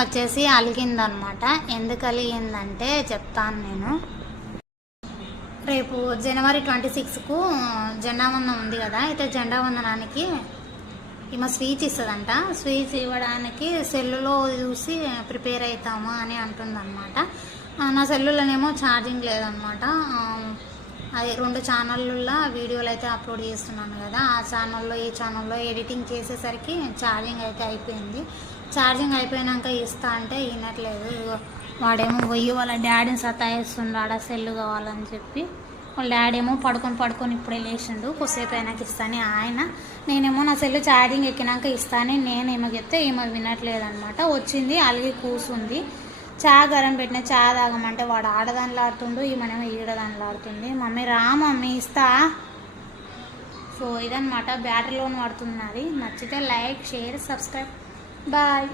వచ్చేసి అలిగిందనమాట. ఎందుకు అలిగిందంటే చెప్తాను నేను. రేపు జనవరి 26కు జెండా వందనం ఉంది కదా. అయితే జెండా వందనానికి ఈమె స్పీచ్ ఇస్తుందంట. స్పీచ్ ఇవ్వడానికి సెల్లులో చూసి ప్రిపేర్ అవుతాము అని అంటుందన్నమాట. నా సెల్లులోనేమో ఛార్జింగ్ లేదనమాట. అది 2 ఛానళ్ళల్లో వీడియోలు అయితే అప్లోడ్ చేస్తున్నాను కదా. ఆ ఛానల్లో ఈ ఛానల్లో ఎడిటింగ్ చేసేసరికి ఛార్జింగ్ అయితే అయిపోయింది. ఛార్జింగ్ అయిపోయాక ఇస్తా అంటే వినట్లేదు. వాడేమో పోయి వాళ్ళ డాడీని సతాయిస్తున్నాడు సెల్లు కావాలని చెప్పి. వాళ్ళ డాడీ ఏమో పడుకొని ఇప్పుడే లేచిండు. కొద్దిసేపు అయినాక ఇస్తాను ఆయన. నేనేమో నా సెల్లు ఛార్జింగ్ ఎక్కినాక ఇస్తాను నేనేమో చెప్తే ఈమె వినట్లేదనమాట. వచ్చింది అలిగి కూర్చుంది. గరం పెట్టిన తాగమంటే వాడు ఆడదానిలాడుతుండు, ఈమెనేమో ఈడదానిలాడుతుంది. మమ్మీ రా మమ్మీ ఇస్తా. సో ఇదనమాట. బ్యాటరీలోన్ పడుతున్నది. నచ్చితే లైక్, షేర్, సబ్స్క్రైబ్. బాయ్.